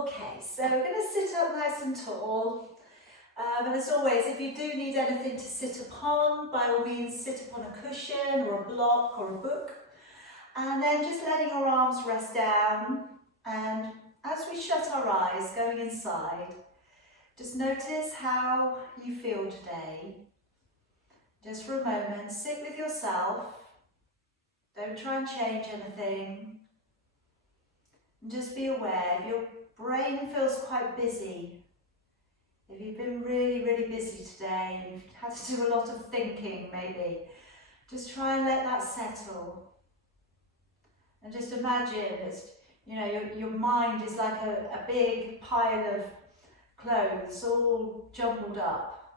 Okay, so we're going to sit up nice and tall. And as always, if you do need anything to sit upon, by all means sit upon a cushion or a block or a book. And then just letting your arms rest down. And as we shut our eyes, going inside, just notice how you feel today. Just for a moment, sit with yourself. Don't try and change anything. And just be aware if your brain feels quite busy. If you've been really, really busy today and you've had to do a lot of thinking maybe, just try and let that settle. And just imagine as, you know, your mind is like a big pile of clothes all jumbled up.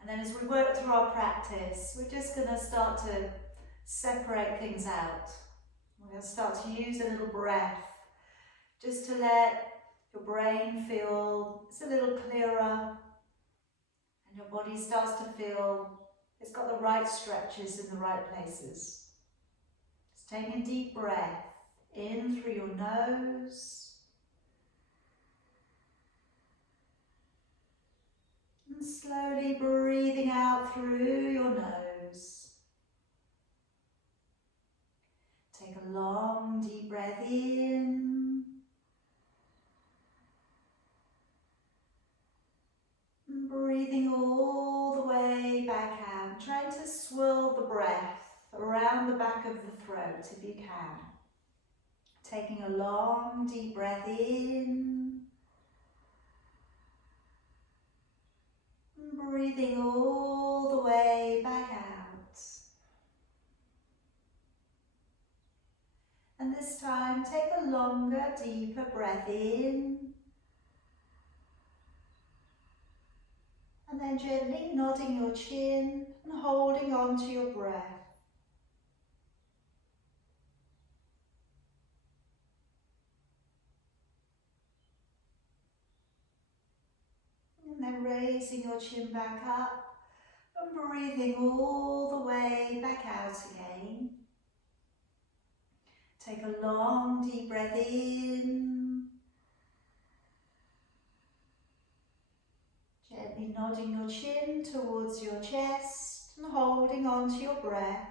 And then as we work through our practice, we're just going to start to separate things out. We're going to start to use a little breath just to let your brain feel it's a little clearer and your body starts to feel it's got the right stretches in the right places. Just taking a deep breath in through your nose and slowly breathing out through your nose. Take a long deep breath in and breathing all the way back out, trying to swirl the breath around the back of the throat if you can. Taking a long deep breath in and breathing all the way back out. And this time, take a longer, deeper breath in. And then gently nodding your chin and holding on to your breath. And then raising your chin back up and breathing all the way back out again. Take a long deep breath in, gently nodding your chin towards your chest and holding on to your breath.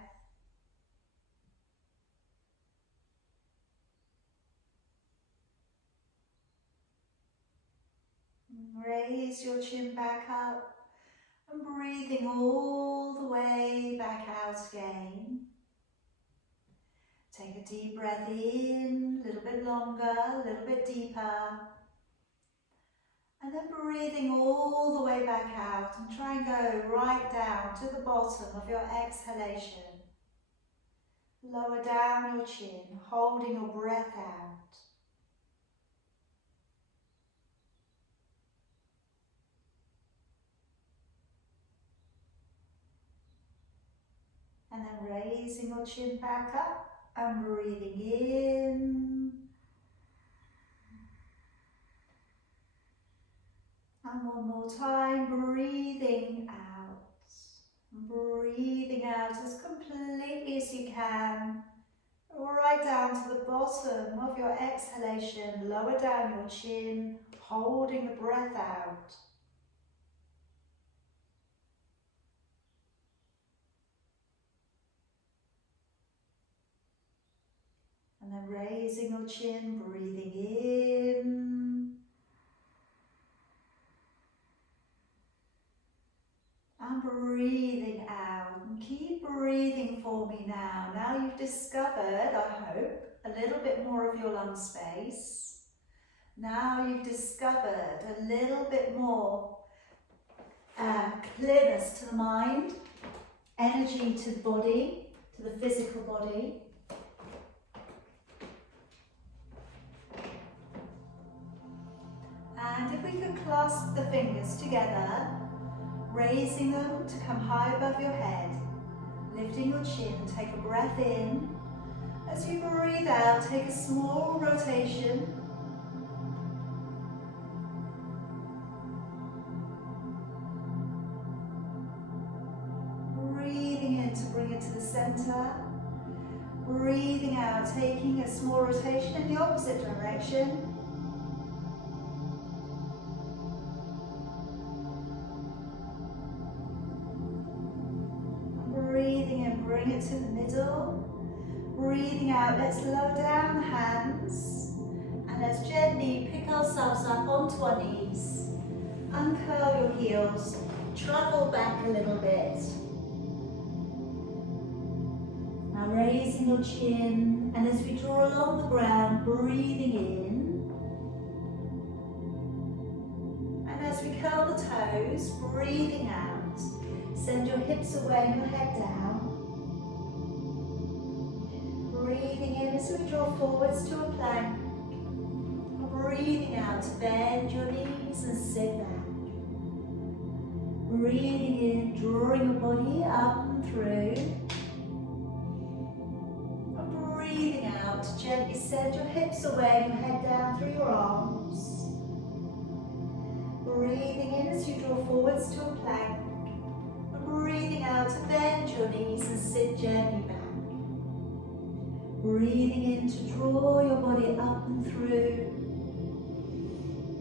And raise your chin back up and breathing all the way back out again. Take a deep breath in, a little bit longer, a little bit deeper. And then breathing all the way back out and try and go right down to the bottom of your exhalation. Lower down your chin, holding your breath out. And then raising your chin back up. And breathing in, and one more time, breathing out, breathing out as completely as you can, right down to the bottom of your exhalation, lower down your chin, holding the breath out. And then raising your chin, breathing in. And breathing out. And keep breathing for me now. Now you've discovered, I hope, a little bit more of your lung space. Now you've discovered a little bit more clearness to the mind, energy to the body, to the physical body. And if we could clasp the fingers together, raising them to come high above your head, lifting your chin, take a breath in. As you breathe out, take a small rotation. Breathing in to bring it to the center. Breathing out, taking a small rotation in the opposite direction. bring it to the middle. Breathing out, let's lower down the hands. And let's gently pick ourselves up onto our knees. Uncurl your heels, travel back a little bit. Now raising your chin, and as we draw along the ground, breathing in. And as we curl the toes, breathing out. Send your hips away and your head down. Breathing in as we draw forwards to a plank. Breathing out to bend your knees and sit back. Breathing in, drawing your body up and through. And breathing out to gently send your hips away and your head down through your arms. Breathing in as you draw forwards to a plank. And breathing out to bend your knees and sit gently back. Breathing in to draw your body up and through.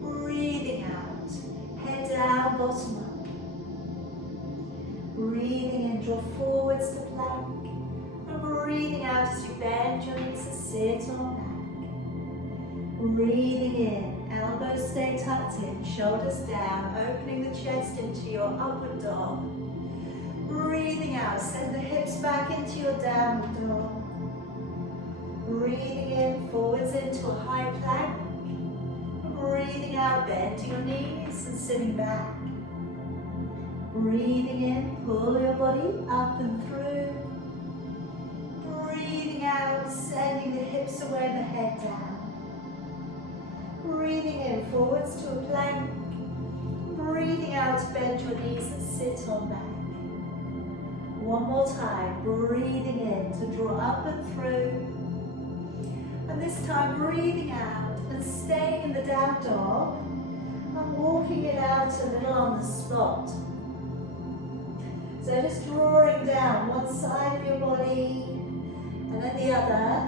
Breathing out, head down, bottom up. Breathing in, draw forwards to plank. And breathing out as you bend your knees and sit on back. Breathing in, elbows stay tucked in, shoulders down, opening the chest into your upward dog. Breathing out, send the hips back into your downward dog. Breathing in, forwards into a high plank. Breathing out, bending your knees and sitting back. Breathing in, pull your body up and through. Breathing out, sending the hips away and the head down. Breathing in, forwards to a plank. Breathing out, bend your knees and sit on back. One more time, breathing in to draw up and through. And this time, breathing out and staying in the down dog and walking it out a little on the spot. So just drawing down one side of your body and then the other.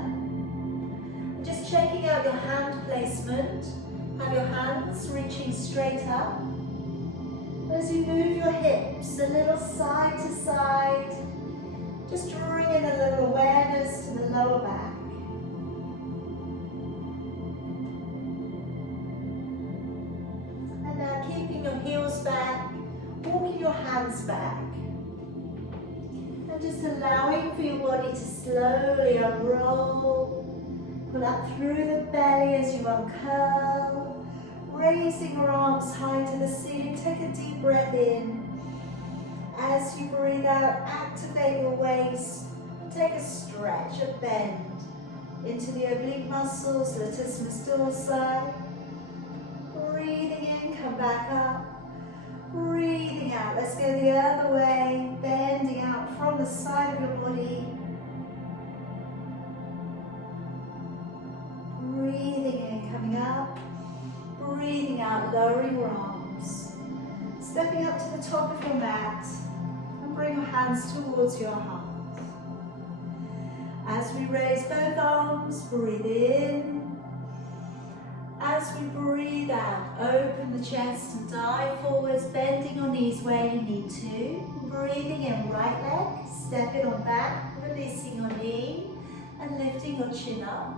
And just checking out your hand placement. Have your hands reaching straight up. As you move your hips a little side to side, just drawing in a little awareness to the lower back. Keeping your heels back, walking your hands back. And just allowing for your body to slowly unroll. Pull up through the belly as you uncurl. Raising your arms high to the ceiling. Take a deep breath in. As you breathe out, activate your waist. Take a stretch, a bend into the oblique muscles, latissimus dorsi. Breathing in, come back up. Breathing out, let's go the other way. Bending out from the side of your body. Breathing in, coming up. Breathing out, lowering your arms. Stepping up to the top of your mat. And bring your hands towards your heart. As we raise both arms, breathe in. As we breathe out, open the chest and dive forwards, bending your knees where you need to. Breathing in, right leg, step it on back, releasing your knee and lifting your chin up.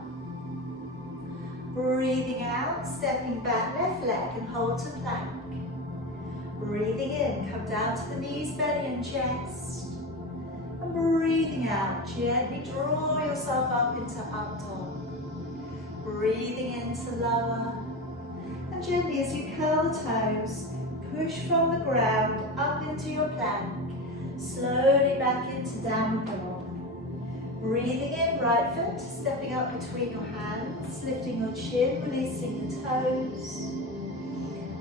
Breathing out, stepping back, left leg and hold to plank. Breathing in, come down to the knees, belly and chest. And breathing out, gently draw yourself up into up dog. Breathing into lower, and gently as you curl the toes, push from the ground up into your plank, slowly back into downward dog. Breathing in, right foot, stepping up between your hands, lifting your chin, releasing the toes.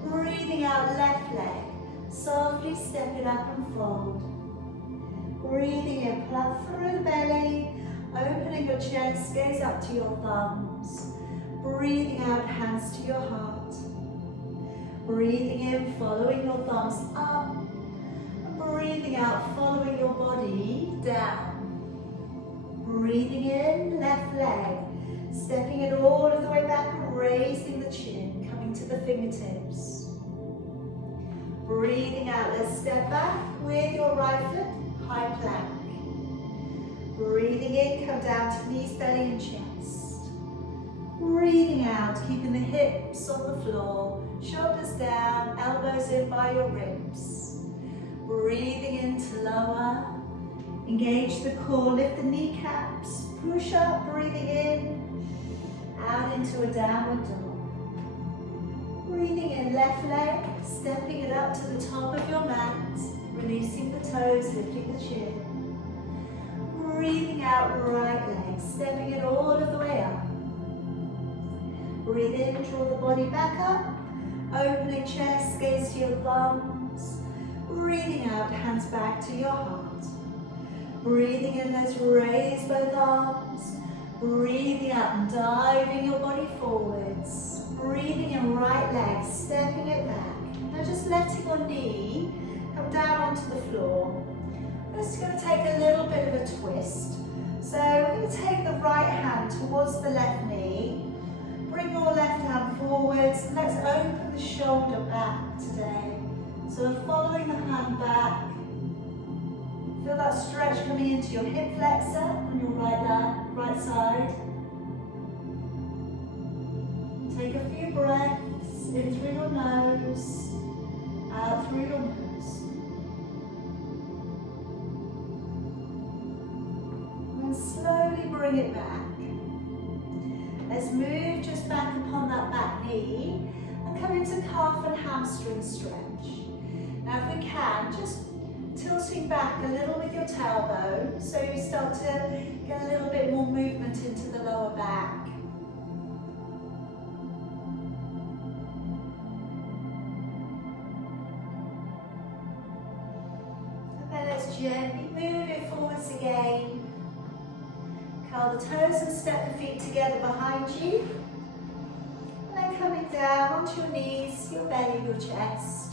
Breathing out, left leg, softly step it up and fold. Breathing in, pull up through the belly, opening your chest, gaze up to your thumbs. Breathing out, hands to your heart. Breathing in, following your thumbs up. Breathing out, following your body down. Breathing in, left leg. Stepping it all of the way back and raising the chin, coming to the fingertips. Breathing out, let's step back with your right foot, high plank. Breathing in, come down to knees, belly and chest. Breathing out, keeping the hips on the floor, shoulders down, elbows in by your ribs. Breathing in to lower, engage the core, lift the kneecaps, push up, breathing in, out into a downward dog. Breathing in left leg, stepping it up to the top of your mat, releasing the toes, lifting the chin. Breathing out right leg, stepping it all of the way up. Breathe in, draw the body back up, opening chest, gaze to your thumbs. Breathing out, hands back to your heart. Breathing in, let's raise both arms. Breathing out and diving your body forwards. Breathing in, right leg, stepping it back. Now just letting your knee come down onto the floor. We're just going to take a little bit of a twist. So we're going to take the right hand towards the left knee. Bring your left hand forwards. And let's open the shoulder back today. So we're following the hand back. Feel that stretch coming into your hip flexor on your right side. Take a few breaths in through your nose, out through your nose. And slowly bring it back. Let's move just back upon that back knee and come into calf and hamstring stretch. Now if we can, just tilting back a little with your tailbone so you start to get a little bit more movement into the lower back. And then let's gently move it forwards again. Curl the toes and step the feet together behind you. And then coming down onto your knees, your belly, your chest.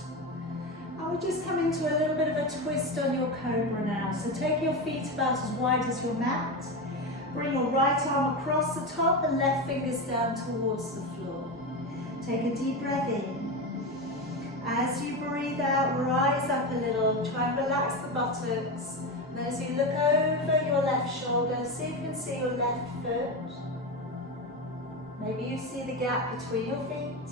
And we're just coming to a little bit of a twist on your Cobra now. So take your feet about as wide as your mat. Bring your right arm across the top and left fingers down towards the floor. Take a deep breath in. As you breathe out, rise up a little. Try and relax the buttocks. And as you look over your left shoulder, see if you can see your left foot. Maybe you see the gap between your feet.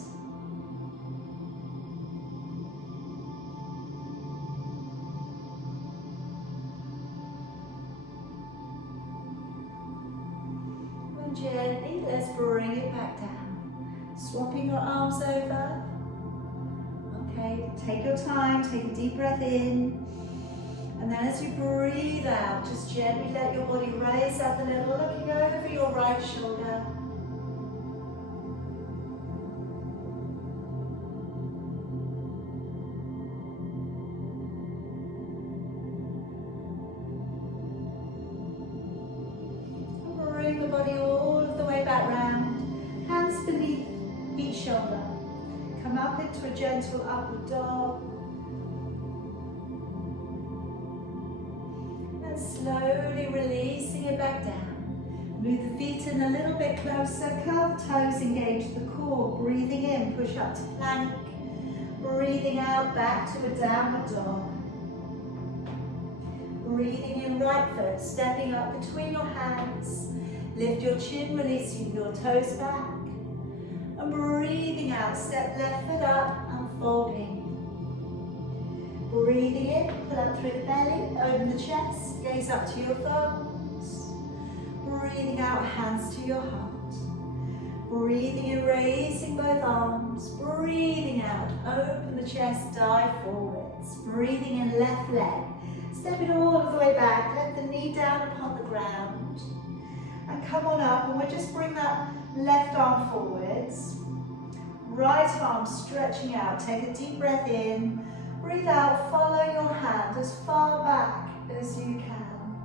And gently, let's bring it back down. Swapping your arms over. Okay, take your time, take a deep breath in. And then as you breathe out, just gently let your body raise up a little, looking over your right shoulder. And bring the body all of the way back round. Hands beneath each shoulder. Come up into a gentle upward dog. Slowly releasing it back down. Move the feet in a little bit closer. Curl the toes, engage the core. Breathing in, push up to plank. Breathing out, back to a downward dog. Breathing in, right foot, stepping up between your hands. Lift your chin, releasing your toes back. And breathing out, step left foot up and folding. Breathing in, pull up through the belly, open the chest, gaze up to your thumbs. Breathing out, hands to your heart. Breathing in, raising both arms. Breathing out, open the chest, dive forwards. Breathing in, left leg. Step it all of the way back, let the knee down upon the ground. And come on up, and we'll just bring that left arm forwards. Right arm stretching out, take a deep breath in. Breathe out, follow your hand as far back as you can.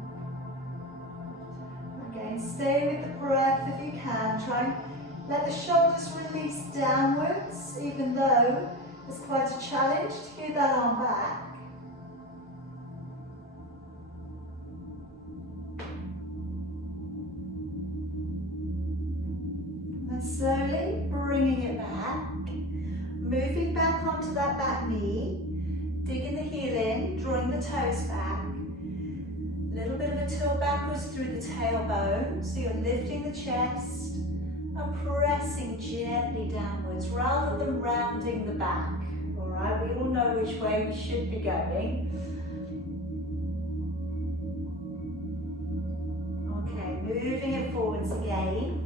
Again, stay with the breath if you can. Try and let the shoulders release downwards, even though it's quite a challenge to get that arm back. And slowly bringing it back, moving back onto that back knee. Digging the heel in, drawing the toes back. A little bit of a tilt backwards through the tailbone, so you're lifting the chest and pressing gently downwards rather than rounding the back. All right, we all know which way we should be going. Okay, moving it forwards again.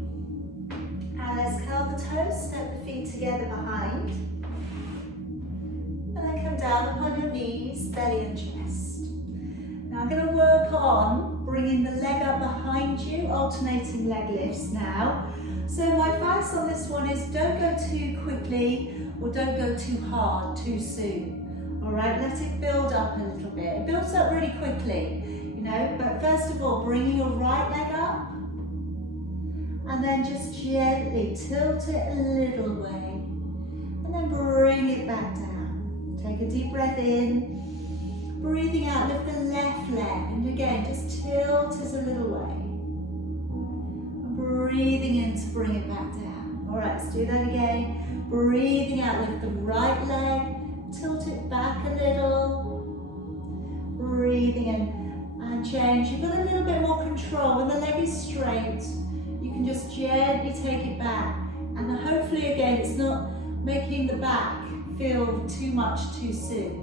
And let's curl the toes, step the feet together behind. And then come down upon your knees, belly and chest. Now I'm going to work on bringing the leg up behind you, alternating leg lifts now. So my advice on this one is don't go too quickly or don't go too hard too soon. All right, let it build up a little bit. It builds up really quickly, you know, but first of all, bringing your right leg up and then just gently tilt it a little way and then bring it back down. Take a deep breath in, breathing out, lift the left leg, and again, just tilt it a little way. Breathing in to bring it back down. All right, let's do that again. Breathing out, lift the right leg, tilt it back a little. Breathing in and change. You've got a little bit more control. When the leg is straight, you can just gently take it back. And hopefully, again, it's not making the back feel too much too soon.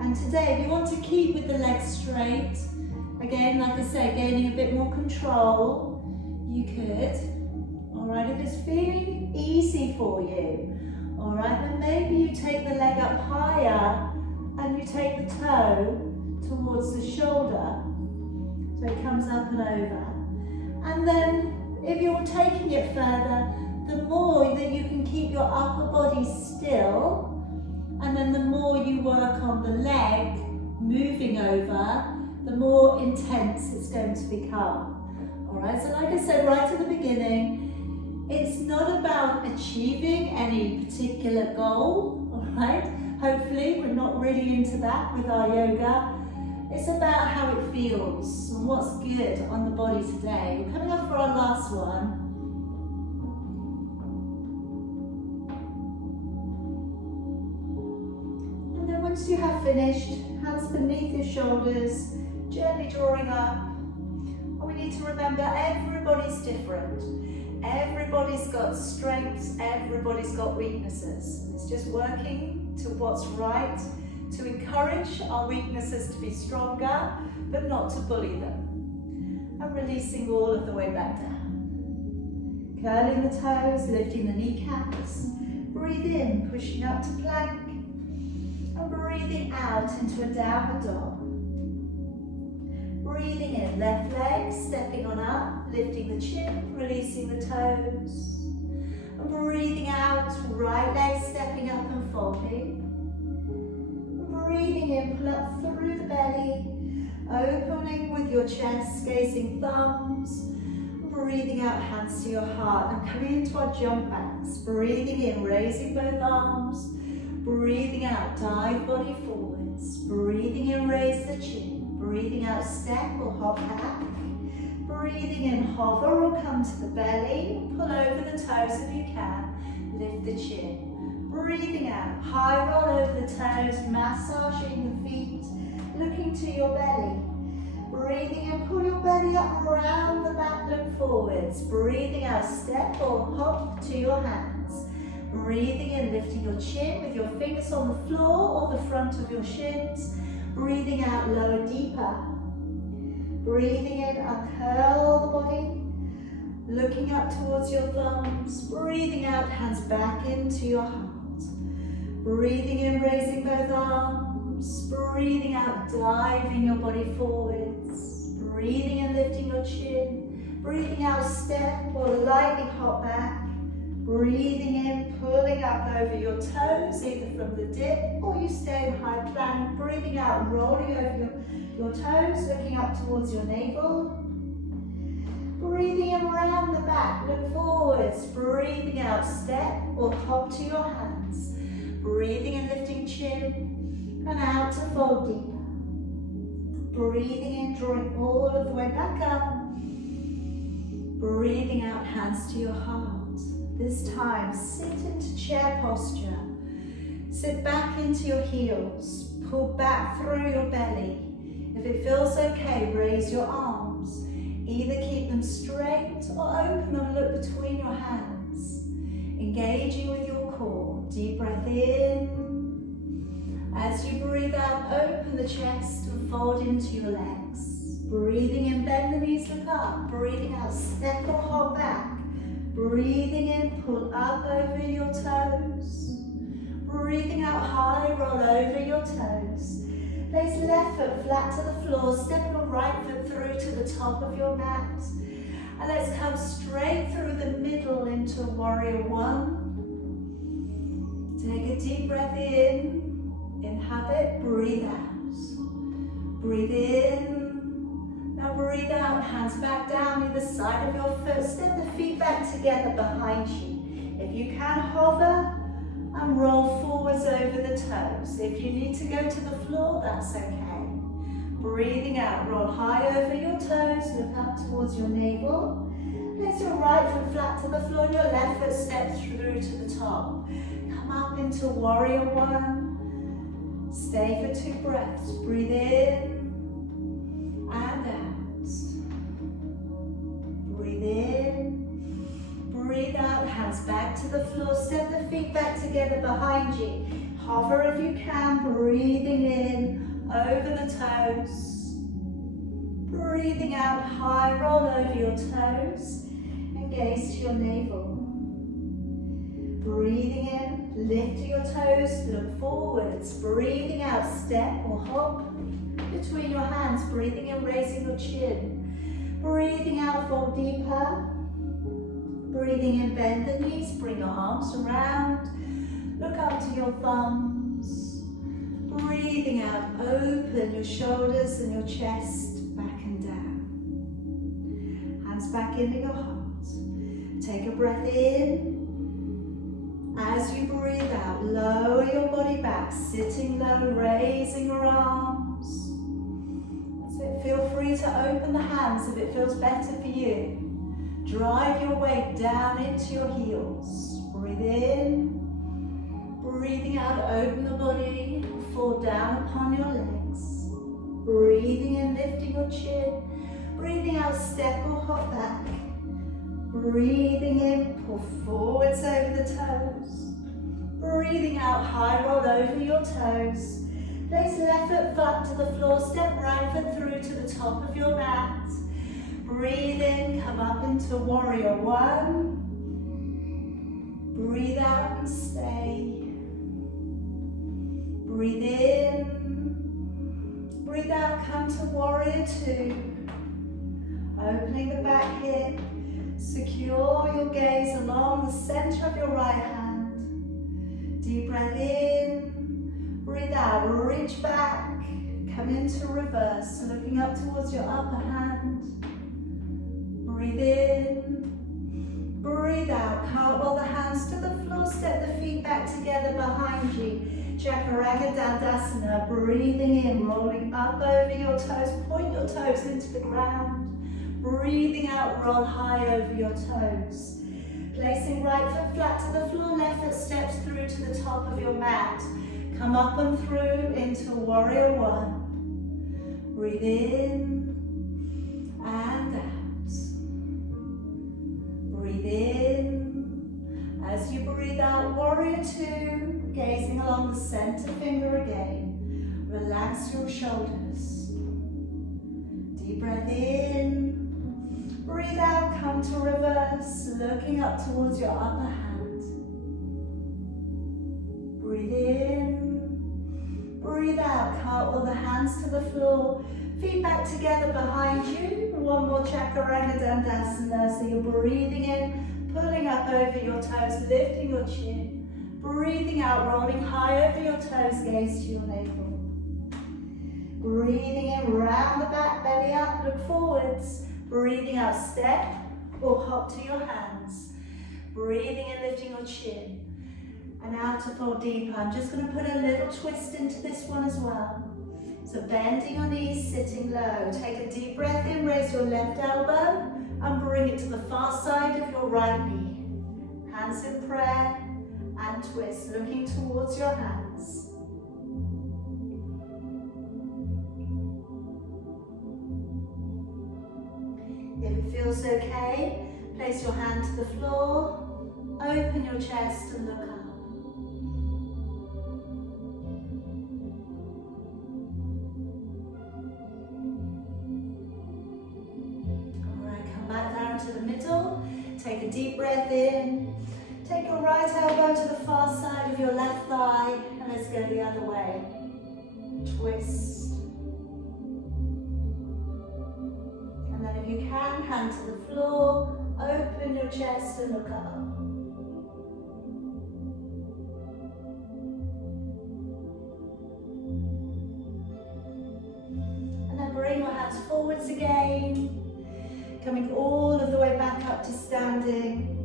And today, if you want to keep with the legs straight, again, like I say, gaining a bit more control, you could, all right, if it's feeling easy for you, all right, then maybe you take the leg up higher and you take the toe towards the shoulder, so it comes up and over. And then if you're taking it further, the more that you can keep your upper body still, and then the more you work on the leg moving over, the more intense it's going to become. Alright, so like I said right at the beginning, it's not about achieving any particular goal, alright? Hopefully we're not really into that with our yoga. It's about how it feels and what's good on the body today. We're coming up for our last one. And then once you have finished, hands beneath your shoulders, gently drawing up. We need to remember everybody's different. Everybody's got strengths, everybody's got weaknesses. It's just working to what's right, to encourage our weaknesses to be stronger, but not to bully them. And releasing all of the way back down. Curling the toes, lifting the kneecaps. Breathe in, pushing up to plank. And breathing out into a downward dog. Breathing in, left leg, stepping on up, lifting the chin, releasing the toes. And breathing out, right leg stepping up and folding. And breathing in, pull up through the belly, opening with your chest, gazing thumbs. And breathing out, hands to your heart. And coming into our jump backs. Breathing in, raising both arms. Breathing out, dive body forwards. Breathing in, raise the chin. Breathing out, step or hop back. Breathing in, hover or come to the belly. Pull over the toes if you can. Lift the chin. Breathing out, high roll over the toes, massaging the feet, looking to your belly. Breathing in, pull your belly up around the back, look forwards. Breathing out, step or hop to your hands. Breathing in, lifting your chin with your fingers on the floor or the front of your shins. Breathing out, lower deeper. Breathing in, uncurl the body. Looking up towards your thumbs. Breathing out, hands back into your heart. Breathing in, raising both arms. Breathing out, diving your body forwards. Breathing in, lifting your chin. Breathing out, step or lightly hop back. Breathing in, pulling up over your toes, either from the dip or you stay in high plank. Breathing out, rolling over your toes, looking up towards your navel. Breathing in around the back, look forwards. Breathing out, step or hop to your hands. Breathing in, lifting chin, and out to fold deeper. Breathing in, drawing all of the way back up. Breathing out, hands to your heart. This time, sit into chair posture. Sit back into your heels. Pull back through your belly. If it feels okay, raise your arms. Either keep them straight or open them, look between your hands. Engaging with your core. Deep breath in. As you breathe out, open the chest and fold into your legs. Breathing in, bend the knees, look up. Breathing out, step or hop back. Breathing in, pull up over your toes. Breathing out high, roll over your toes. Place left foot flat to the floor, step your right foot through to the top of your mat. And let's come straight through the middle into Warrior One. Take a deep breath in, inhabit, breathe out. Breathe in, now breathe out, hands back down either side of your foot, step the feet back together behind you. If you can, hover and roll forwards over the toes. If you need to go to the floor, that's okay. Breathing out, roll high over your toes, look up towards your navel. Place your right foot flat to the floor, your left foot steps through to the top. Come up into Warrior One. Stay for 2 breaths. Breathe in and out. Breathe in. Breathe out, hands back to the floor, step the feet back together behind you. Hover if you can, breathing in, over the toes. Breathing out, high, roll over your toes, and gaze to your navel. Breathing in, lift your toes, look forwards. Breathing out, step or hop between your hands. Breathing in, raising your chin. Breathing out, fold deeper. Breathing in, bend the knees, bring your arms around, look up to your thumbs. Breathing out, open your shoulders and your chest back and down. Hands back into your heart. Take a breath in. As you breathe out, lower your body back, sitting low, raising your arms. That's it. Feel free to open the hands if it feels better for you. Drive your weight down into your heels. Breathe in. Breathing out, open the body, fall down upon your legs. Breathing in, lifting your chin. Breathing out, step or hop back. Breathing in, pull forwards over the toes. Breathing out, high roll over your toes. Place left foot flat to the floor, step right foot through to the top of your mat. Breathe in, come up into Warrior One. Breathe out and stay. Breathe in. Breathe out, come to Warrior Two. Opening the back hip. Secure your gaze along the center of your right hand. Deep breath in. Breathe out, reach back. Come into reverse, looking up towards your upper hand. Breathe in, breathe out, cartwheel the hands to the floor, step the feet back together behind you. Chaturanga Dandasana, breathing in, rolling up over your toes, point your toes into the ground. Breathing out, roll high over your toes. Placing right foot flat to the floor, left foot steps through to the top of your mat. Come up and through into Warrior One. Breathe in and out. Breathe in. As you breathe out, Warrior Two, gazing along the center finger again. Relax your shoulders. Deep breath in. Breathe out, come to reverse, looking up towards your upper hand. Breathe in. Breathe out, cartwheel the hands to the floor. Feet back together behind you. One more Chaturanga Dandasana. So you're breathing in, pulling up over your toes, lifting your chin. Breathing out, rolling high over your toes, gaze to your navel. Breathing in, round the back, belly up, look forwards. Breathing out, step or hop to your hands. Breathing in, lifting your chin. And out to fall deeper. I'm just going to put a little twist into this one as well. So bending your knees, sitting low. Take a deep breath in, raise your left elbow and bring it to the far side of your right knee. Hands in prayer and twist, looking towards your hands. If it feels okay, place your hand to the floor, open your chest and look up. Back down to the middle, take a deep breath in, take your right elbow to the far side of your left thigh, and let's go the other way. Twist. And then if you can, hand to the floor, open your chest and look up. And then bring your hands forwards again. Coming all of the way back up to standing.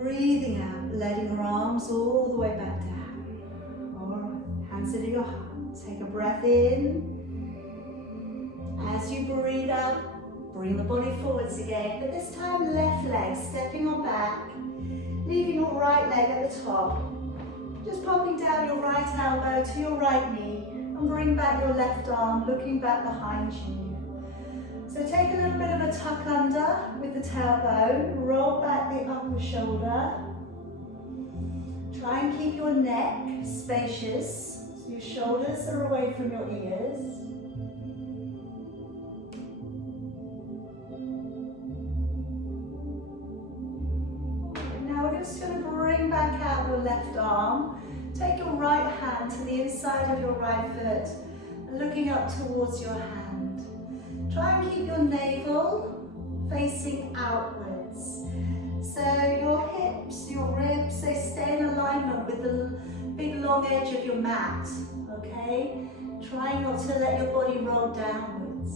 Breathing out, letting your arms all the way back down. Or hands into your heart. Take a breath in. As you breathe out, bring the body forwards again. But this time, left leg stepping on back. Leaving your right leg at the top. Just popping down your right elbow to your right knee. And bring back your left arm, looking back behind you. So take a little bit of a tuck under with the tailbone, roll back the upper shoulder. Try and keep your neck spacious, so your shoulders are away from your ears. And now we're just going to bring back out your left arm. Take your right hand to the inside of your right foot, looking up towards your hand. Try and keep your navel facing outwards. So your hips, your ribs, they stay in alignment with the big long edge of your mat, okay? Try not to let your body roll downwards.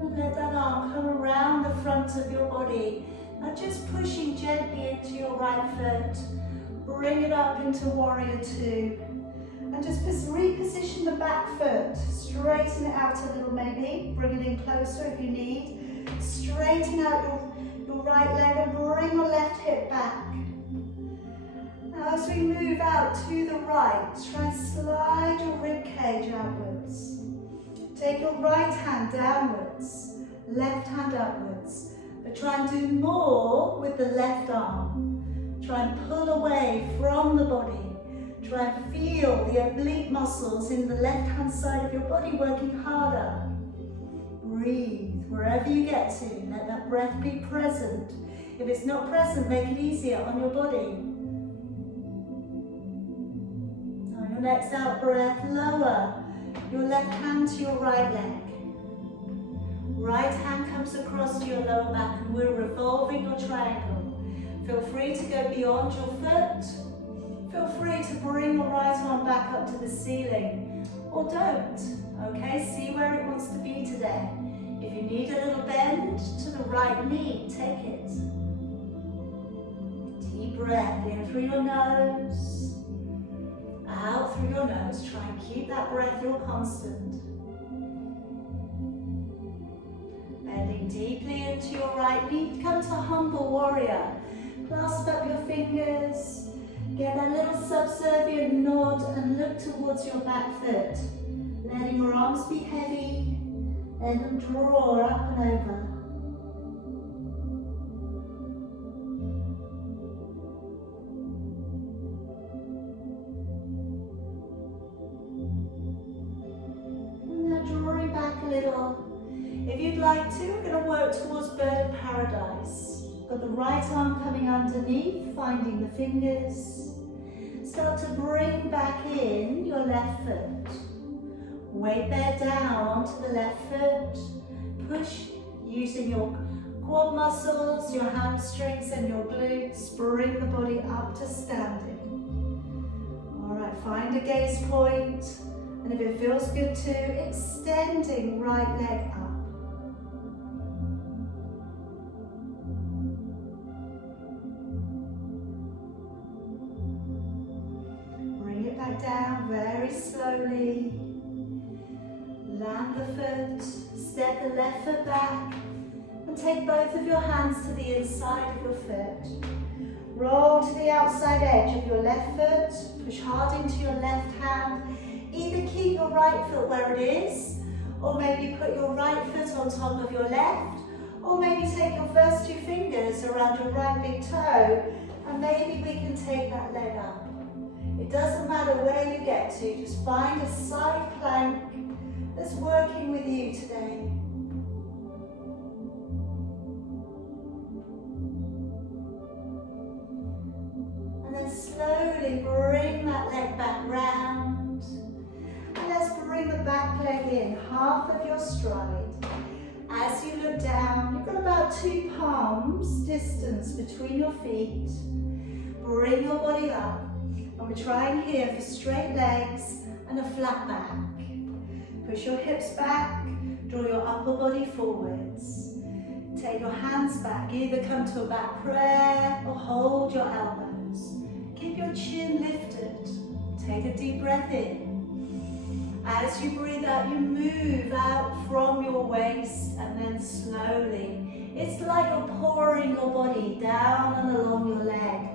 And let that arm come around the front of your body. Now just pushing gently into your right foot. Bring it up into Warrior Two. And just reposition the back foot. Straighten it out a little maybe. Bring it in closer if you need. Straighten out your right leg and bring your left hip back. Now as we move out to the right, try and slide your rib cage outwards. Take your right hand downwards, left hand upwards. But try and do more with the left arm. Try and pull away from the body. Try and feel the oblique muscles in the left-hand side of your body working harder. Breathe wherever you get to. Let that breath be present. If it's not present, make it easier on your body. On your next out breath, lower your left hand to your right leg. Right hand comes across to your lower back and we're revolving your triangle. Feel free to go beyond your foot. Feel free to bring your right arm back up to the ceiling, or don't, okay? See where it wants to be today. If you need a little bend to the right knee, take it. Deep breath in through your nose, out through your nose. Try and keep that breath, you're constant. Bending deeply into your right knee, come to Humble Warrior. Clasp up your fingers. Get that little subservient nod and look towards your back foot. Letting your arms be heavy, let them draw up and over. And now drawing back a little. If you'd like to, we're going to work towards Bird of Paradise. Got the right arm coming underneath, finding the fingers. Start to bring back in your left foot. Weight bear down onto the left foot. Push using your quad muscles, your hamstrings and your glutes. Bring the body up to standing. All right, find a gaze point. And if it feels good too, extending right leg up. Down very slowly. Land the foot, step the left foot back and take both of your hands to the inside of your foot. Roll to the outside edge of your left foot, push hard into your left hand. Either keep your right foot where it is Or maybe put your right foot on top of your left. Or maybe take your first two fingers around your right big toe. And maybe we can take that leg up. It doesn't matter where you get to, just find a side plank that's working with you today. And then slowly bring that leg back round. And let's bring the back leg in, half of your stride. As you look down, you've got about 2 palms distance between your feet. Bring your body up. And we're trying here for straight legs and a flat back. Push your hips back, draw your upper body forwards. Take your hands back, either come to a back prayer or hold your elbows. Keep your chin lifted. Take a deep breath in. As you breathe out, you move out from your waist and then slowly. It's like you're pouring your body down and along your leg.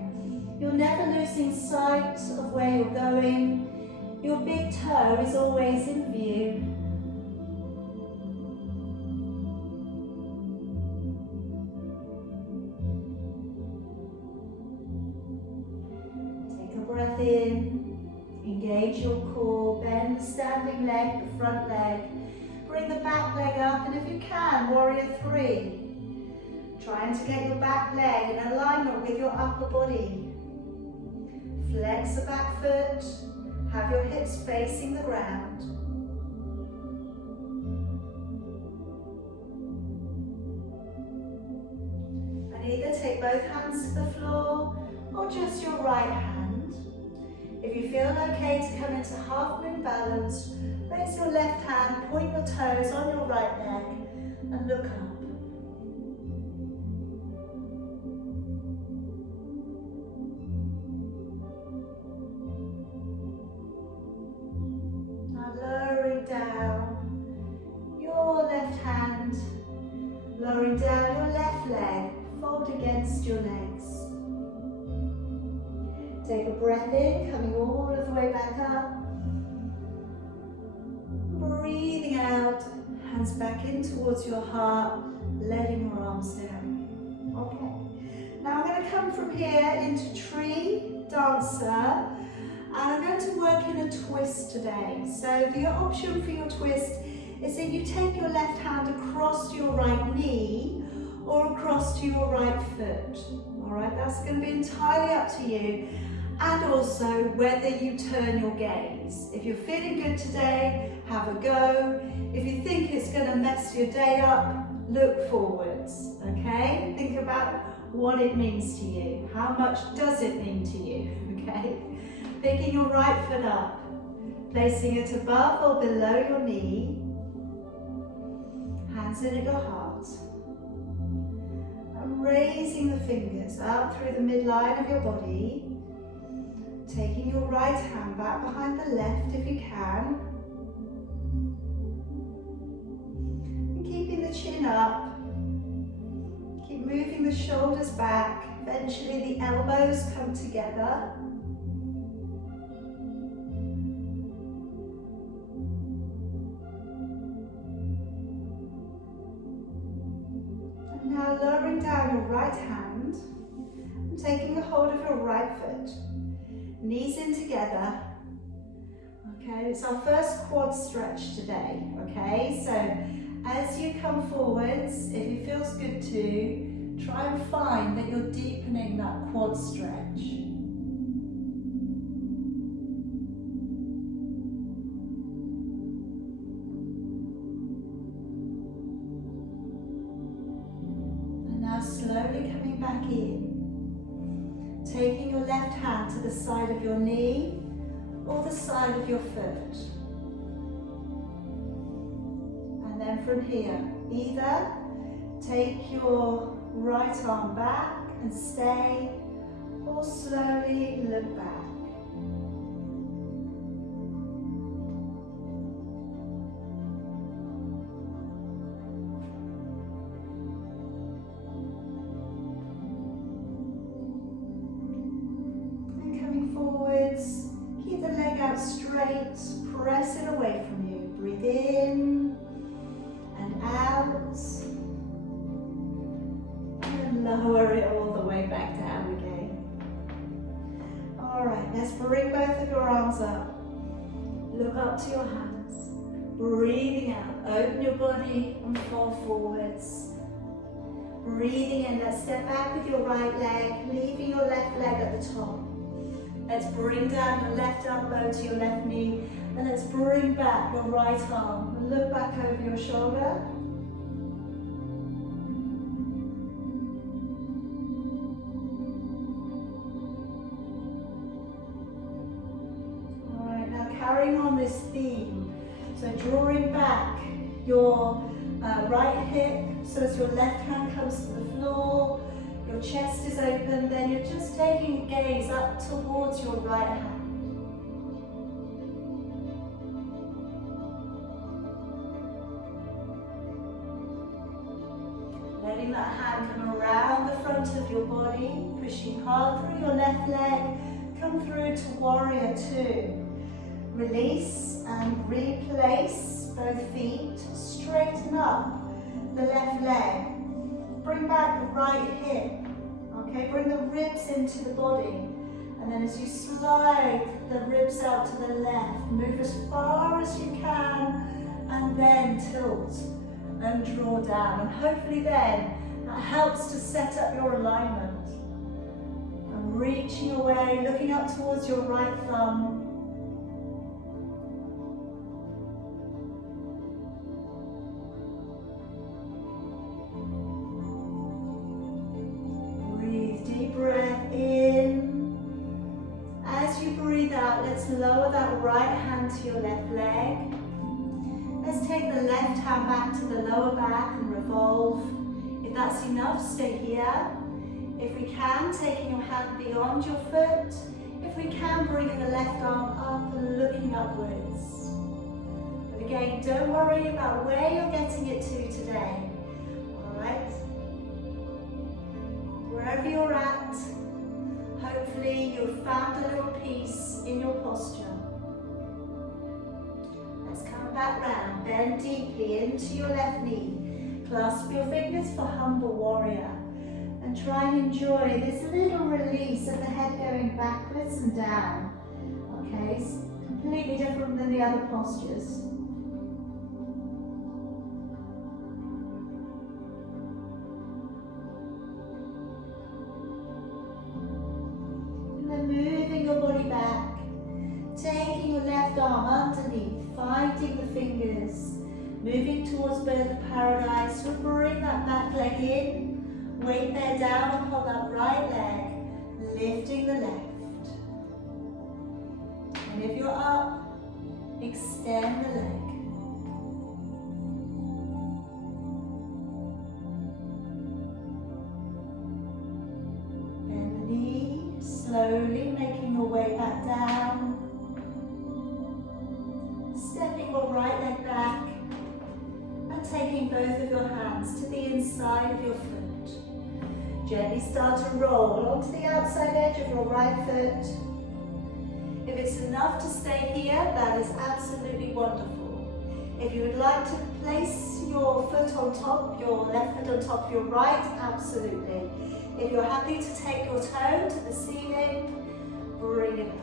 You're never losing sight of where you're going. Your big toe is always in view. Take a breath in. Engage your core, bend the standing leg, the front leg. Bring the back leg up, and if you can, warrior 3. Trying to get your back leg in alignment with your upper body. Flex the back foot, have your hips facing the ground. And either take both hands to the floor, or just your right hand. If you feel okay to come into half moon balance, raise your left hand, point your toes on your right leg, and look up. Now lowering down your left hand, lowering down your left leg, fold against your legs. Take a breath in, coming all of the way back up. Breathing out, hands back in towards your heart, letting your arms down. Okay. Now I'm going to come from here into tree dancer, and I'm going to work in a twist today. So the option for your twist is that you take your left hand across to your right knee or across to your right foot. All right, that's going to be entirely up to you. And also whether you turn your gaze. If you're feeling good today, have a go. If you think it's going to mess your day up, look forwards, okay? Think about what it means to you. How much does it mean to you, okay? Picking your right foot up, placing it above or below your knee, hands in at your heart. And raising the fingers out through the midline of your body. Taking your right hand back behind the left if you can. And keeping the chin up. Keep moving the shoulders back. Eventually the elbows come together. And now lowering down your right hand and taking a hold of your right foot. Knees in together. Okay, it's our first quad stretch today. Okay, so as you come forwards, if it feels good to, try and find that you're deepening that quad stretch. And now slowly coming back in. Taking your left hand to the side of your knee or the side of your foot. And then from here, either take your right arm back and stay, or slowly look back. Keep the leg out straight, press it away from you. Breathe in out. And lower it all the way back down again. All right, let's bring both of your arms up. Look up to your hands. Breathing out, open your body and fall forwards. Breathing in, let's step back with your right leg, leaving your left leg at the top. Let's bring down your left elbow to your left knee, and let's bring back your right arm. And look back over your shoulder. Alright, now carrying on this theme. So drawing back your right hip so as your left hand comes to the floor, your chest is open, then you're just taking a gaze up towards your right hand. Letting that hand come around the front of your body, pushing hard through your left leg, come through to warrior two. Release and replace both feet, straighten up the left leg. Bring back the right hip, okay? Bring the ribs into the body. And then as you slide the ribs out to the left, move as far as you can, and then tilt and draw down. And hopefully then, that helps to set up your alignment. And reaching away, looking up towards your right thumb. Deep breath in. As you breathe out, let's lower that right hand to your left leg. Let's take the left hand back to the lower back and revolve. If that's enough, stay here. If we can, taking your hand beyond your foot. If we can, bringing the left arm up and looking upwards. But again, don't worry about where you're getting it to today. All right? Wherever you're at, hopefully you've found a little peace in your posture. Let's come back round, bend deeply into your left knee. Clasp your fingers for humble warrior. And try and enjoy this little release of the head going backwards and down. Okay, it's completely different than the other postures. Moving your body back, taking your left arm underneath, finding the fingers, moving towards bird of paradise. We'll bring that back leg in, weight there down and hold that right leg, lifting the left. And if you're up, extend the leg. Slowly making your way back down. Stepping your right leg back and taking both of your hands to the inside of your foot. Gently start to roll onto the outside edge of your right foot. If it's enough to stay here, that is absolutely wonderful. If you would like to place your foot on top, your left foot on top of your right, absolutely. If you're happy to take your toe to the ceiling, bring it up.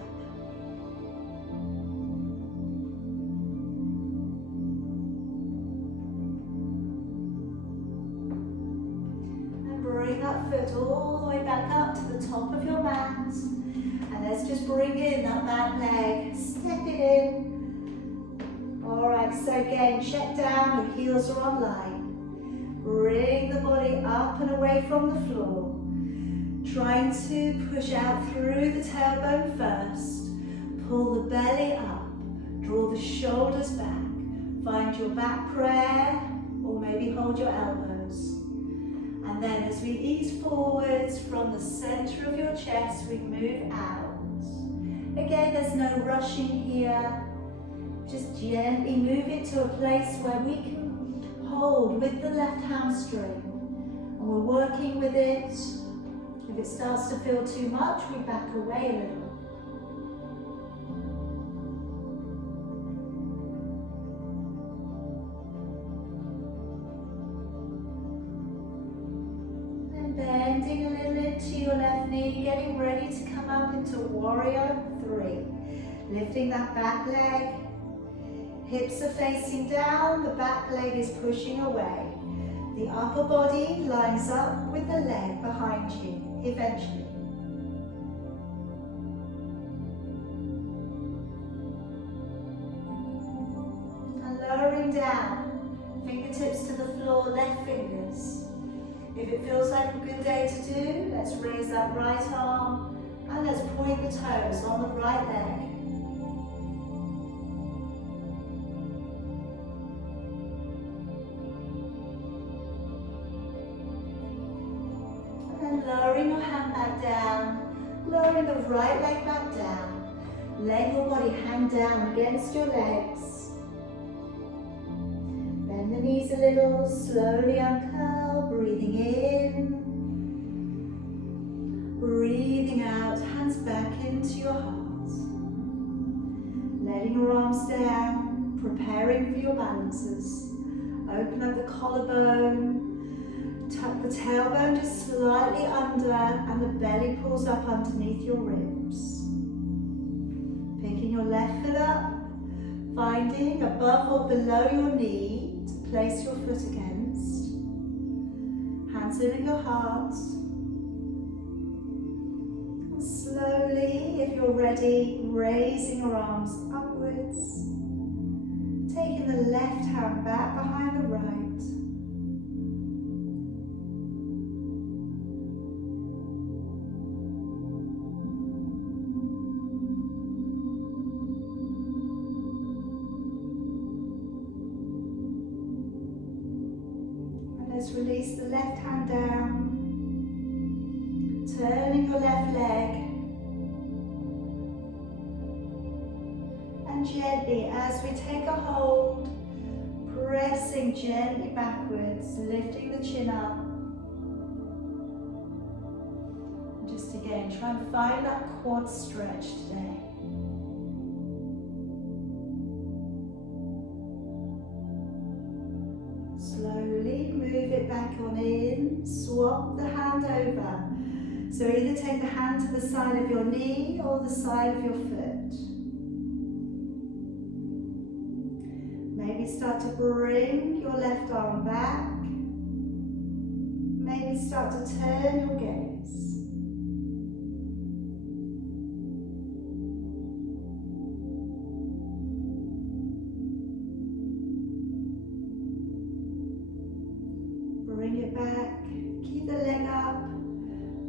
And bring that foot all the way back up to the top of your mat. And let's just bring in that back leg, step it in. Alright, so again, check down, your heels are on line. Bring the body up and away from the floor. Trying to push out through the tailbone first. Pull the belly up. Draw the shoulders back. Find your back prayer, or maybe hold your elbows. And then as we ease forwards from the center of your chest, we move out. Again, there's no rushing here. Just gently move it to a place where we can hold with the left hamstring. And we're working with it. If it starts to feel too much, we back away a little. warrior 3. Lifting that back leg. Hips are facing down, the back leg is pushing away. The upper body lines up with the leg behind you, eventually. And lowering down, fingertips to the floor, left fingers. If it feels like a good day to do, let's raise that right arm and let's point the toes on the right leg. And then lowering your hand back down, lowering the right leg back down. Let your body hang down against your legs. Bend the knees a little, slowly uncurl, breathing in. Breathing out, hands back into your heart. Letting your arms down, preparing for your balances. Open up the collarbone, tuck the tailbone just slightly under and the belly pulls up underneath your ribs. Picking your left foot up, finding above or below your knee to place your foot against. Hands in at your heart. And slowly, if you're ready, raising your arms upwards. Taking the left hand back behind the right. Let's release the left hand down, turning your left leg, and gently as we take a hold, pressing gently backwards, lifting the chin up. And just again, try and find that quad stretch today. Slowly move it back on in, swap the hand over. So either take the hand to the side of your knee or the side of your foot. Maybe start to bring your left arm back. Maybe start to turn your gaze. Bring it back, keep the leg up,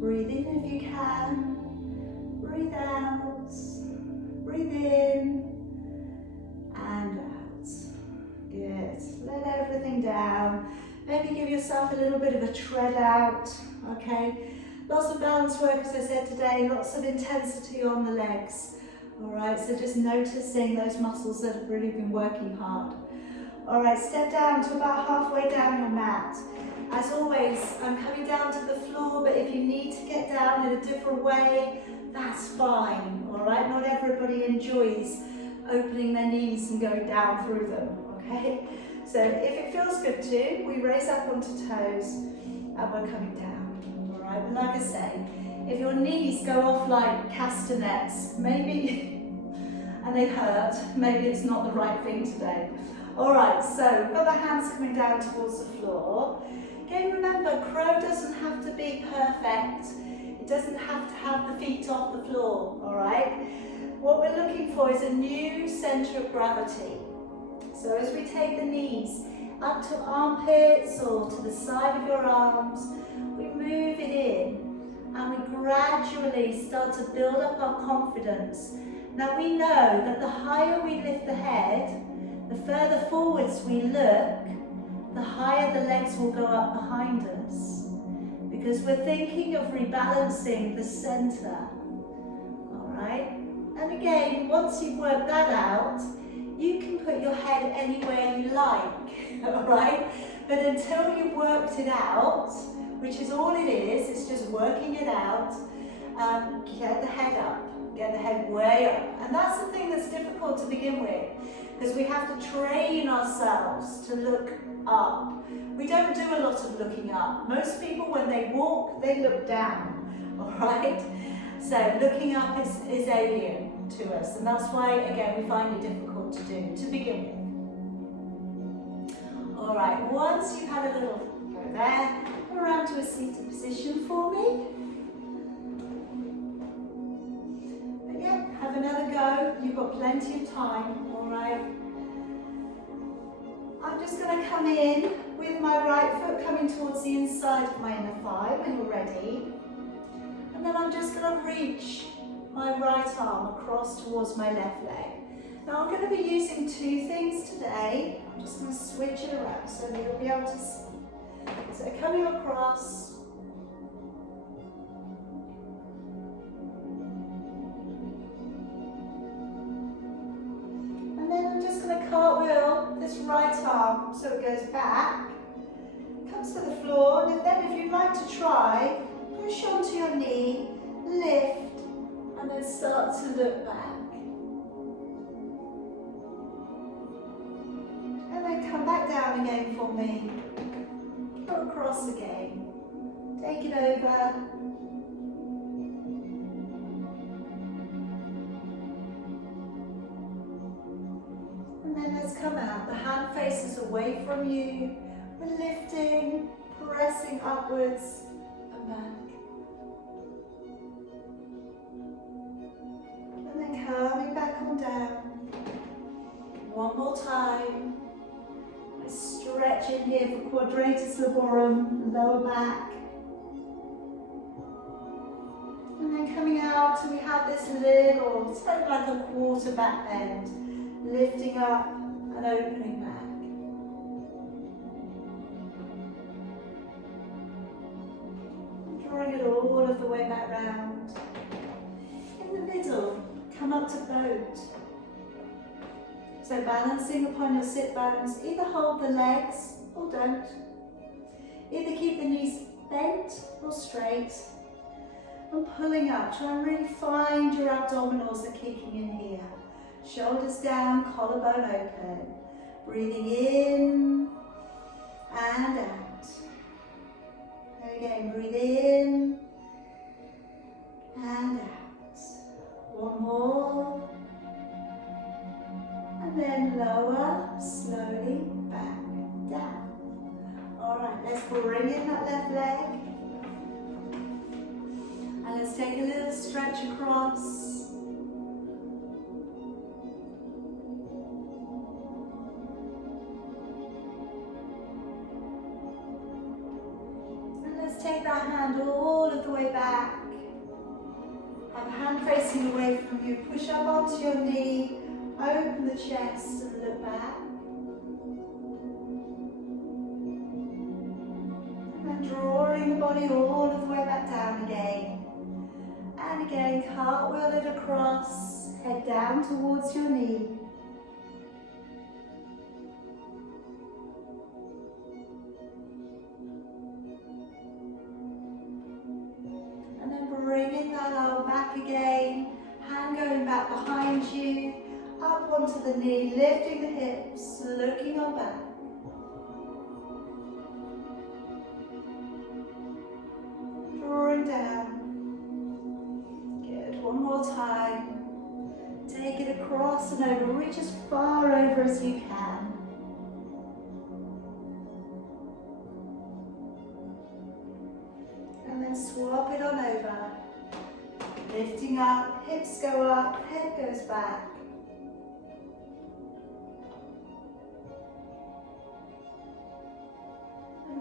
breathe in if you can, breathe out, breathe in and out. Good, let everything down. Maybe give yourself a little bit of a tread out, okay? Lots of balance work, as I said today, lots of intensity on the legs. All right, so just noticing those muscles that have really been working hard. All right, step down to about halfway down your mat. As always, I'm coming down to the floor, but if you need to get down in a different way, that's fine, all right? Not everybody enjoys opening their knees and going down through them, okay? So if it feels good to, we raise up onto toes and we're coming down, all right? But like I say, if your knees go off like castanets, maybe, and they hurt, maybe it's not the right thing today. All right, so we've got the hands coming down towards the floor. Again, remember, crow doesn't have to be perfect. It doesn't have to have the feet off the floor, all right? What we're looking for is a new center of gravity. So as we take the knees up to armpits or to the side of your arms, we move it in and we gradually start to build up our confidence. Now we know that the higher we lift the head, the further forwards we look, the higher the legs will go up behind us, because we're thinking of rebalancing the center, all right? And again, once you've worked that out, you can put your head anywhere you like, all right? But until you've worked it out, which is all it is, it's just working it out, get the head up, get the head way up. And that's the thing that's difficult to begin with, because we have to train ourselves to look up. We don't do a lot of looking up. Most people, when they walk, they look down, all right? So looking up is alien to us, and that's why, again, we find it difficult to do to begin with. All right, once you've had a little go there, come around to a seated position for me. But yeah, have another go. You've got plenty of time, all right? I'm just going to come in with my right foot coming towards the inside of my inner thigh when you're ready. And then I'm just going to reach my right arm across towards my left leg. Now I'm going to be using two things today. I'm just going to switch it around so that you'll be able to see. So coming across. And then I'm just going to cartwheel this right arm so it goes back, comes to the floor, and then if you'd like to try, push onto your knee, lift, and then start to look back. And then come back down again for me. Go across again. Take it over. And then let's come out. The hand faces away from you. We're lifting, pressing upwards and back. And then coming back on down. One more time. Stretch in here for quadratus laborum, lower back. And then coming out, and we have this little, it's like a quarter back bend, lifting up and opening back. Drawing it all of the way back round. In the middle, come up to boat. So balancing upon your sit bones, either hold the legs or don't. Either keep the knees bent or straight. And pulling up, try and really find your abdominals are kicking in here. Shoulders down, collarbone open. Breathing in and out. And again, breathe in and out. One more. And then lower, slowly, back, down. All right, let's bring in that left leg. And let's take a little stretch across. And let's take that hand all of the way back. Have a hand facing away from you. Push up onto your knee. Open the chest and look back. And drawing the body all of the way back down again. And again, cartwheel it across, head down towards your knee. And then bringing that arm back again, hand going back behind you. Up onto the knee, lifting the hips, looking on back. Drawing down. Good, one more time. Take it across and over, reach as far over as you can. And then swap it on over. Lifting up, hips go up, head goes back.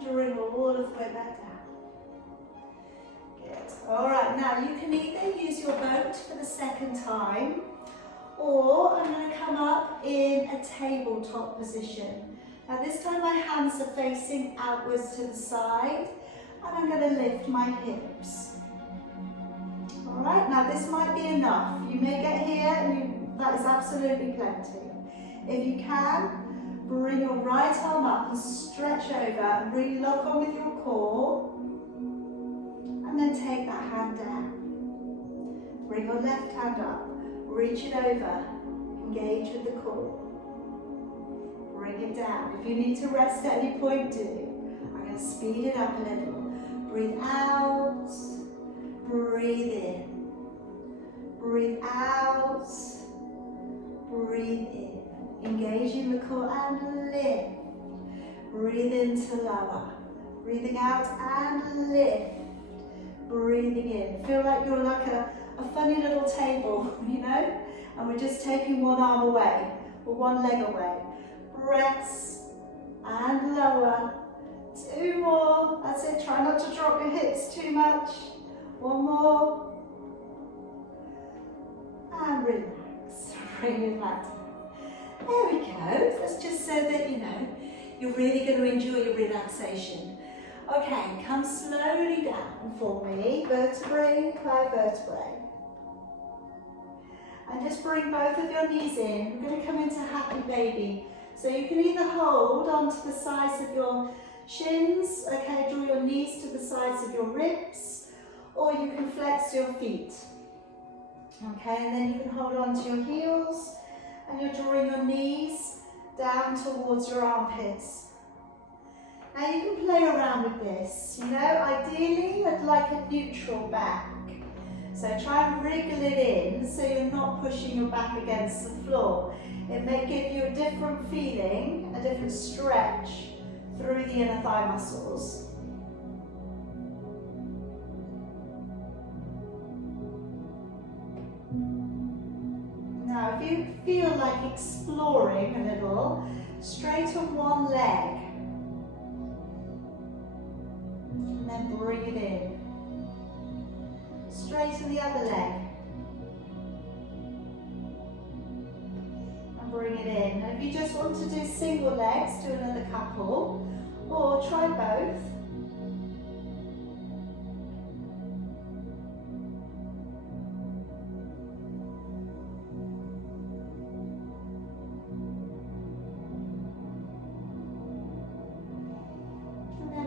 Drawing all of the way back down. Good. All right, now you can either use your boat for the second time, or I'm going to come up in a tabletop position. Now this time my hands are facing outwards to the side, and I'm going to lift my hips. All right, now this might be enough. You may get here, and that is absolutely plenty. If you can, bring your right arm up and stretch over and really lock on with your core. And then take that hand down. Bring your left hand up, reach it over, engage with the core. Bring it down. If you need to rest at any point, do. I'm going to speed it up a little. Breathe out, breathe in. Breathe out, breathe in. Engaging the core and lift. Breathe into lower. Breathing out and lift. Breathing in. Feel like you're like a funny little table, you know? And we're just taking one arm away or one leg away. Breaths and lower. 2 more. That's it. Try not to drop your hips too much. 1 more. And relax. Bring it back down. There we go. That's just so that you know you're really going to enjoy your relaxation. Okay, come slowly down for me, vertebrae by vertebrae. And just bring both of your knees in. We're going to come into happy baby. So you can either hold onto the sides of your shins, okay, draw your knees to the sides of your ribs, or you can flex your feet. Okay, and then you can hold on to your heels and you're drawing your knees down towards your armpits. Now you can play around with this, you know, ideally I'd like a neutral back. So try and wriggle it in so you're not pushing your back against the floor. It may give you a different feeling, a different stretch through the inner thigh muscles. Now, if you feel like exploring a little, straighten one leg. And then bring it in. Straighten the other leg. And bring it in. And if you just want to do single legs, do another couple. Or try both.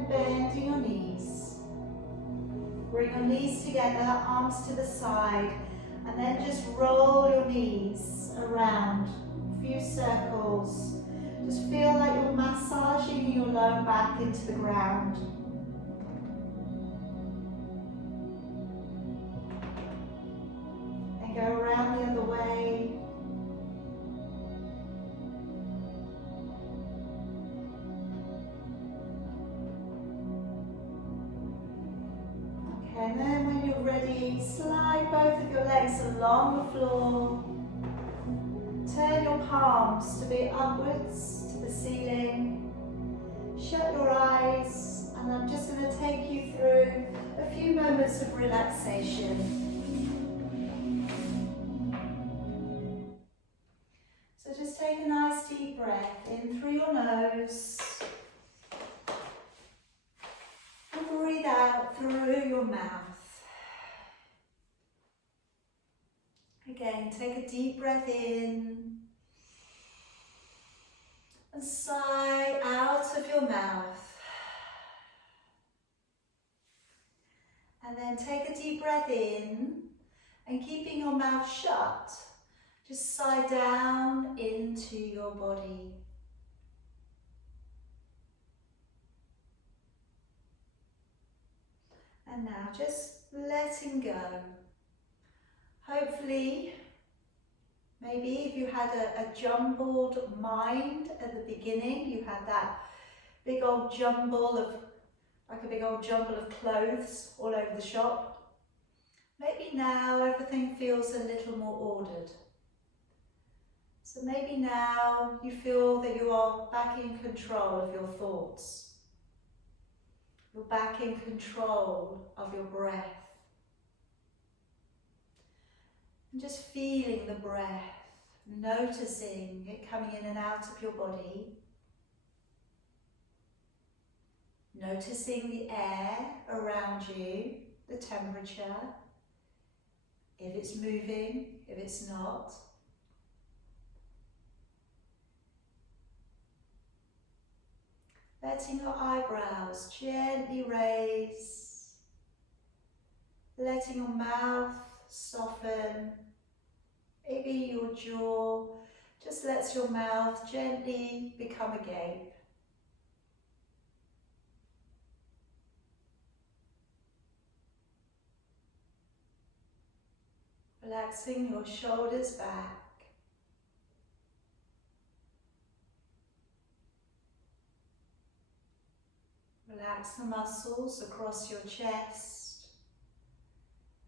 Bending your knees. Bring your knees together, arms to the side, and then just roll your knees around. A few circles. Just feel like you're massaging your lower back into the ground. And go around the other way. And then when you're ready, slide both of your legs along the floor. Turn your palms to be upwards to the ceiling. Shut your eyes, and I'm just going to take you through a few moments of relaxation. So just take a nice deep breath in through your nose. Breathe out through your mouth. Again, take a deep breath in and sigh out of your mouth. And then take a deep breath in and keeping your mouth shut, just sigh down into your body. And now just letting go. Hopefully, maybe if you had a jumbled mind at the beginning, you had that big old jumble of, like a big old jumble of clothes all over the shop. Maybe now everything feels a little more ordered. So maybe now you feel that you are back in control of your thoughts. You're back in control of your breath. And just feeling the breath, noticing it coming in and out of your body. Noticing the air around you, the temperature, if it's moving, if it's not. Letting your eyebrows gently raise, letting your mouth soften, maybe your jaw just lets your mouth gently become agape. Relaxing your shoulders back. Relax the muscles across your chest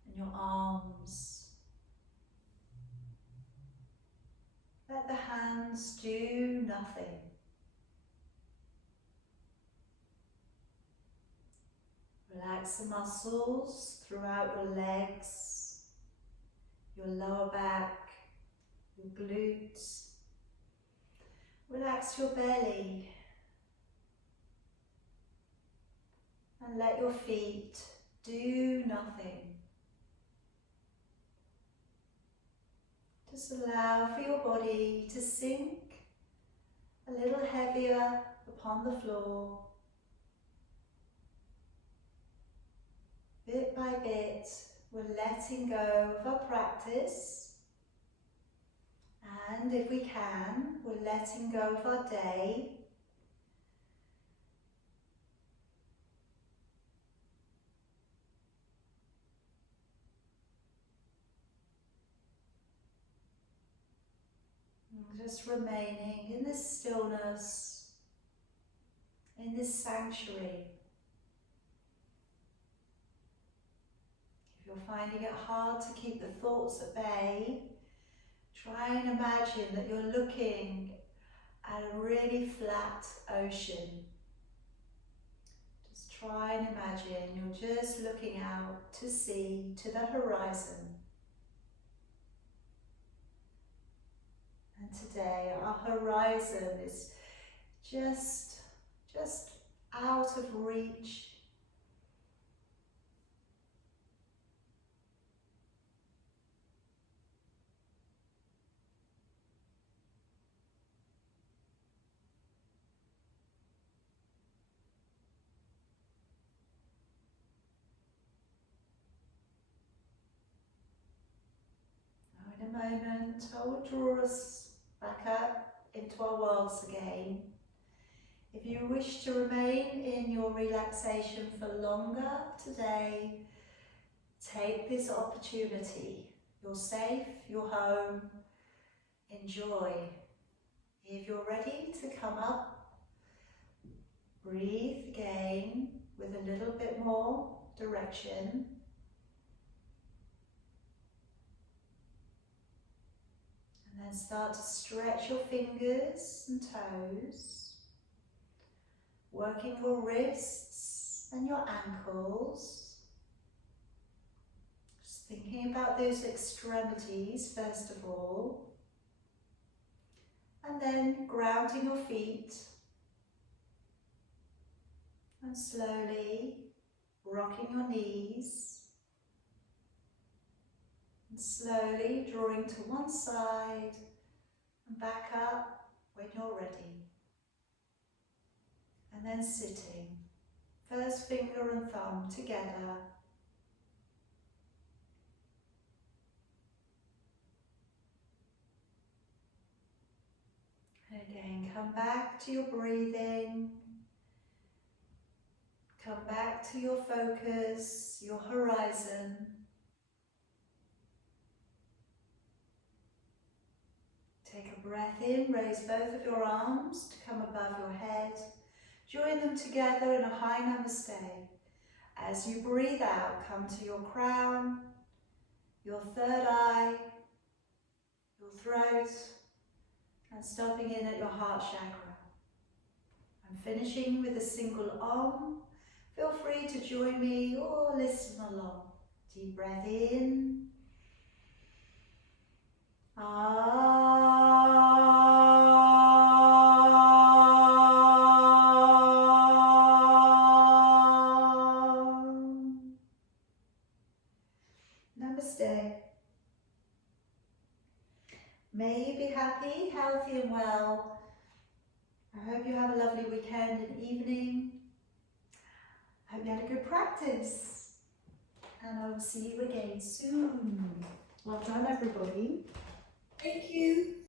and your arms. Let the hands do nothing. Relax the muscles throughout your legs, your lower back, your glutes. Relax your belly. And let your feet do nothing. Just allow for your body to sink a little heavier upon the floor. Bit by bit, we're letting go of our practice. And if we can, we're letting go of our day. Just remaining in this stillness, in this sanctuary. If you're finding it hard to keep the thoughts at bay, try and imagine that you're looking at a really flat ocean. Just try and imagine you're just looking out to sea, to the horizon. And today our horizon is just out of reach. Now in a moment I will draw us back up into our worlds again. If you wish to remain in your relaxation for longer today, take this opportunity. You're safe, you're home, enjoy. If you're ready to come up, breathe again with a little bit more direction. And then start to stretch your fingers and toes, working your wrists and your ankles. Just thinking about those extremities first of all. And then grounding your feet. And slowly rocking your knees. And slowly drawing to one side and back up when you're ready. And then sitting, first finger and thumb together. And again, come back to your breathing. Come back to your focus, your horizon. Take a breath in, raise both of your arms to come above your head. Join them together in a high namaste. As you breathe out, come to your crown, your third eye, your throat, and stopping in at your heart chakra. I'm finishing with a single Om. Feel free to join me or listen along. Deep breath in. Namaste. May you be happy, healthy and well. I hope you have a lovely weekend and evening. I hope you had a good practice. And I will see you again soon. Well done, everybody. Thank you.